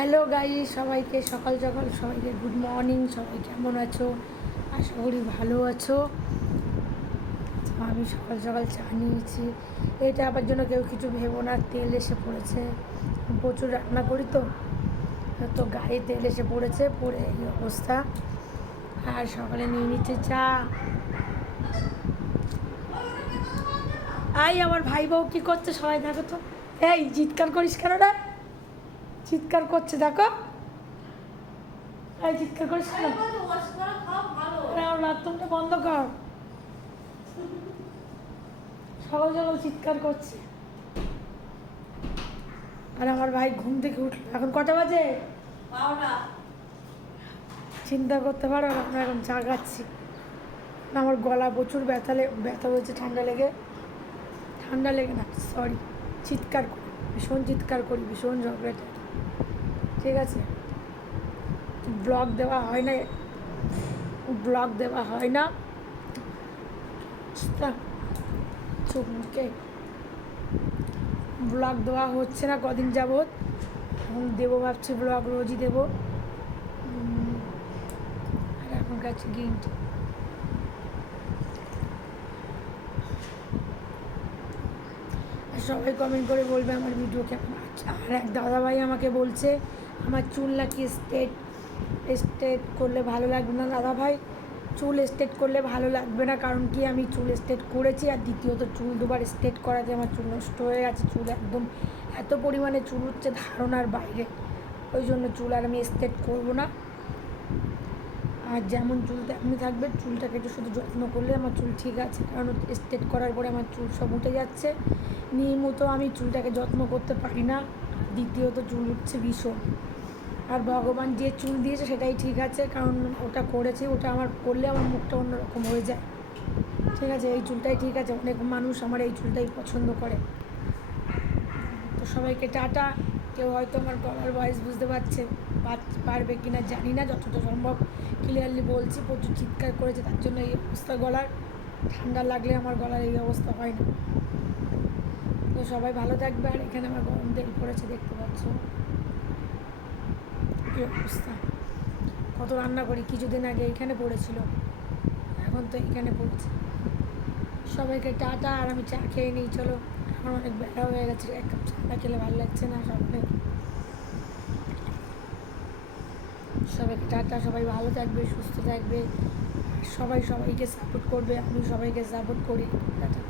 Hello guys, সবাইকে সকাল সকাল সবাইকে গুড মর্নিং। সবাই কেমন আছো? আশা করি ভালো আছো। আমি সকাল সকাল চা নিয়েছি। এটা আবার জন্য কেউ কিছু ভেবো না, তেল এসে পড়েছে। প্রচুর রান্না করি তো তো গায়ে তেল এসে পড়েছে, পড়ে এই অবস্থা। আর সকালে নিয়ে নিচ্ছে চা। আমার ভাই বউ কী করছে সবাই দেখো তো। এই চিৎকার করিস কেন রে? চিৎকার করছে দেখো। এই চিৎকার করিস কেন? আমার বাথরুমটা বন্ধ কর। সকাল সকাল চিৎকার করছে। আর আমার ভাই ঘুম থেকে উঠলো। এখন কটা বাজে? চিন্তা করতে পারো, আমরা এখন চা খাচ্ছি। আমার গলা প্রচুর ব্যথা হয়েছে, ঠান্ডা লেগে না, সরি, চিৎকার করি, ভীষণ চিৎকার করি, ভীষণ ঝগড়াটা। ঠিক আছে, ব্লগ দেওয়া হয় না চোখ মুখে ব্লগ দেওয়া হচ্ছে না কদিন যাবৎ। এখন দেবো ভাবছি, ব্লগ রোজই দেবো। আর এখন কাছে গিন্ট সবাই কমেন্ট করে বলবে আমার ভিডিও কেমন আছে। আর এক দাদাভাই আমাকে বলছে আমার চুল নাকি স্ট্রেট করলে ভালো লাগবে না। দাদাভাই, চুল স্ট্রেট করলে ভালো লাগবে না, কারণ কি আমি চুল স্ট্রেট করেছি, আর দ্বিতীয়ত চুল দুবার স্ট্রেট করাতে আমার চুল নষ্ট হয়ে গেছে। চুল একদম এত পরিমাণে চুল হচ্ছে ধারণার বাইরে। ওই জন্য চুল আর আমি স্ট্রেট করবো না। আর যেমন চুল তেমনি থাকবে, চুলটাকে একটু শুধু যত্ন করলে আমার চুল ঠিক আছে। কারণ স্ট্রেট করার পরে আমার চুল সব উঠে যাচ্ছে। নিয়মিত আমি চুলটাকে যত্ন করতে পারি না। দ্বিতীয়ত চুল উঠছে ভীষণ। আর ভগবান যে চুল দিয়েছে সেটাই ঠিক আছে, কারণ ওটা করেছে, ওটা আমার করলে আমার মুখটা অন্যরকম হয়ে যায়। ঠিক আছে, এই চুলটাই ঠিক আছে। অনেক মানুষ আমার এই চুলটাই পছন্দ করে। তো সবাইকে টাটা। কেউ হয়তো আমার গলার ভয়েস বুঝতে পারবে কি না জানি না, যতটা সম্ভব ক্লিয়ারলি বলছি। প্রচুর চিৎকার করেছে, তার জন্য এই অবস্থা গলার। ঠান্ডা লাগলে আমার গলার এই অবস্থা হয় না। তো সবাই ভালো থাকবে। আর এখানে আমার গরম তেল পড়েছে, দেখতে পাচ্ছ কী অবস্থা। কত রান্না করি, কিছুদিন আগে এইখানে পড়েছিল, এখন তো এইখানে পড়ছে। সবাইকে টাটা। আর আমি চা খেয়ে নিই, চলো। এখন অনেক বেলা হয়ে গেছে, এক কাপ চা না খেলে ভালো লাগছে না। সবাইকে টাটা। সবাই ভালো থাকবে, সুস্থ থাকবে, সবাই সবাইকে সাপোর্ট করবে। আমি সবাইকে সাপোর্ট করি। টাটা।